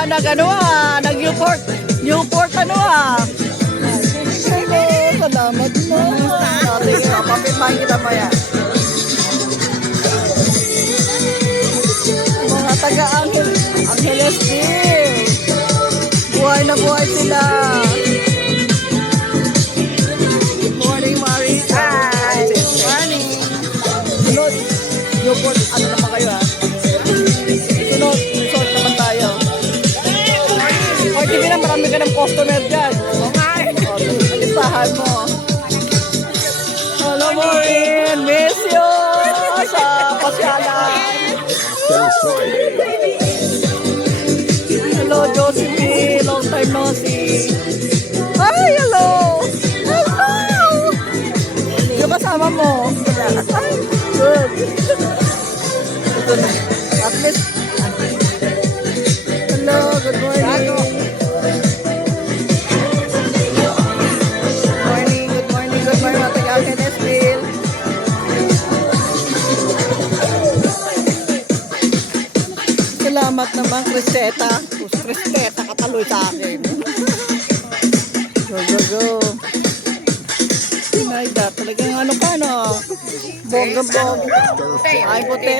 Nag-Newport. Newport ano Hello, salamat mo. Sige, papirmahin kita mo yan. Mga taga-Angelesville. Buhay na buhay sila. Good morning, Marie. Hi. Good morning. Sunod. Newport, ano naman kayo Sunod, resort naman tayo. O, di ba marami ka ng customer dyan. Okay. O, alistahan mo. Hello, Maureen. Miss you. Sa pasyalan. Hello, Josephine. Long time no see. Hi, hello. Hello. Yung kasama mo. Ay, good. At least. Hello, good morning. Good morning, mga taga-Angelesville. Salamat naman, Cristeta. Cristeta, kataloy sa akin. Go, go, go. Sinayda, talagang ano ka, Bonggang-bong. Ay, puti.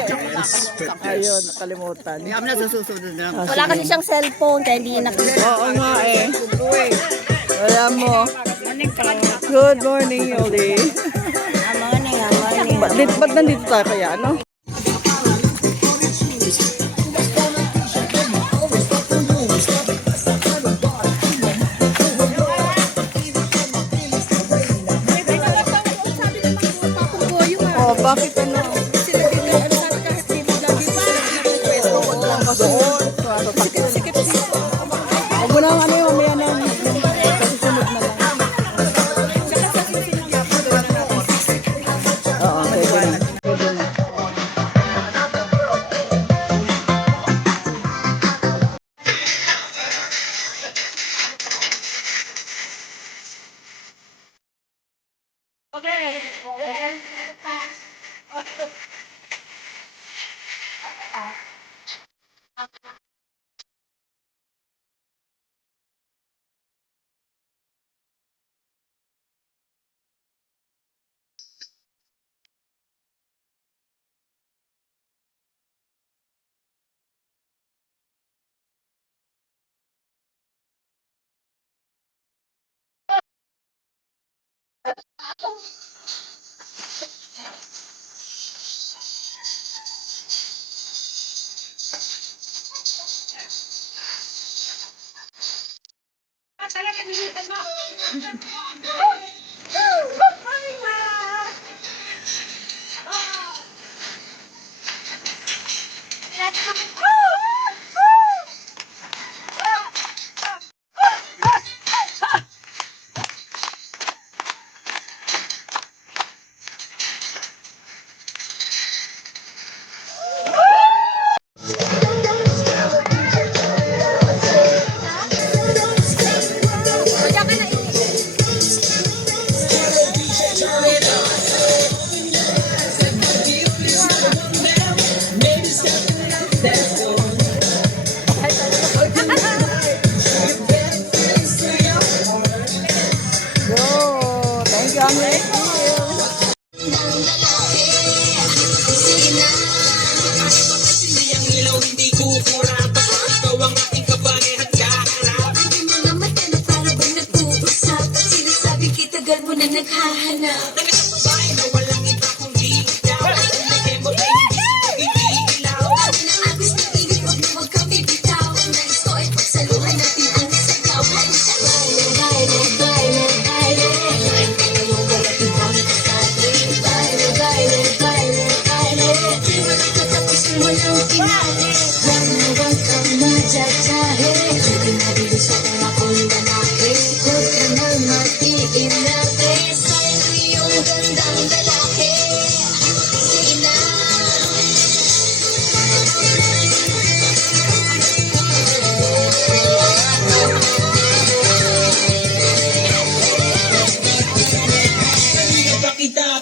Ayun, nakalimutan. Wala kasi siyang cellphone, kaya hindi na Oo nga Wala mo. Good morning, Yoli. Ba't nandito tayo kaya, bakit Sikip. Huwag mo na mamaya na susunod na lang. Oo, pwede na.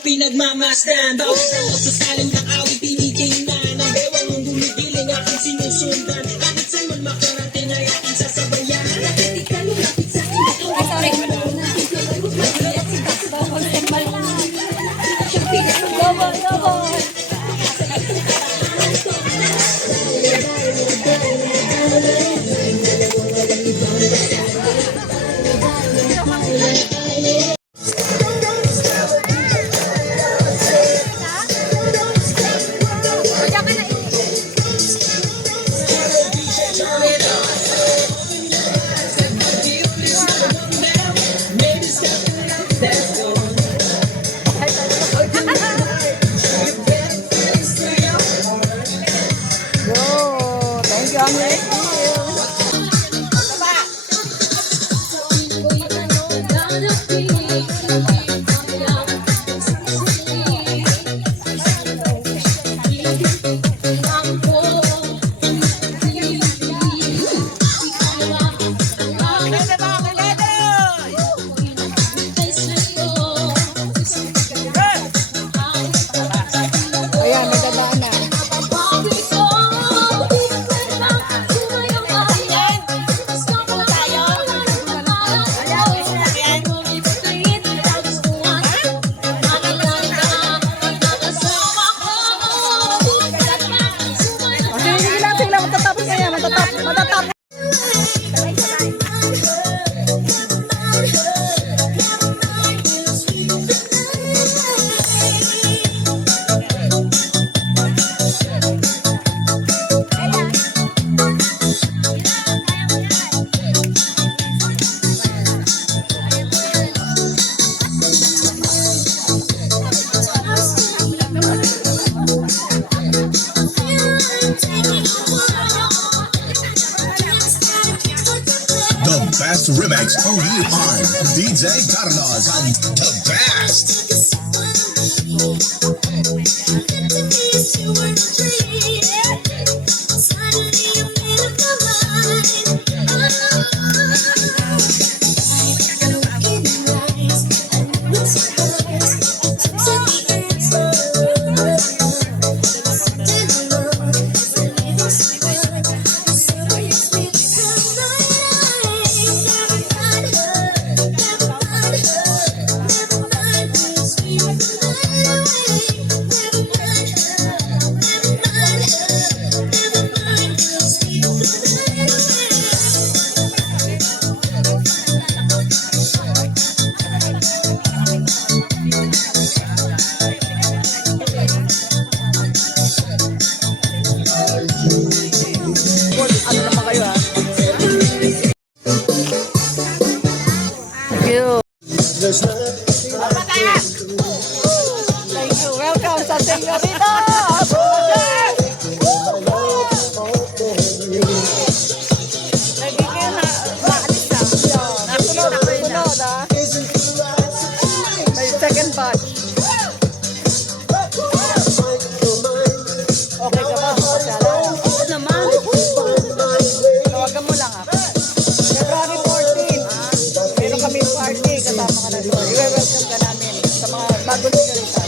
Pinagmamasdan, bawat ako sa salim ng awit tinitingnan ang bewang mong gumigiling aking sinusundan. Kahit saan man makarating ay This remix only on DJ Carlos and the best. Ano naman kayo ha? Thank you. Thank you. Welcome sa Señorita. Nagiging maalis na. Nasunod ha. May second batch. Okay ka ba? Oo naman. Tawagan mo lang ako. February 14, meron kami party kasama ka na doon. I-welcome ka namin sa mga bagong sigarita.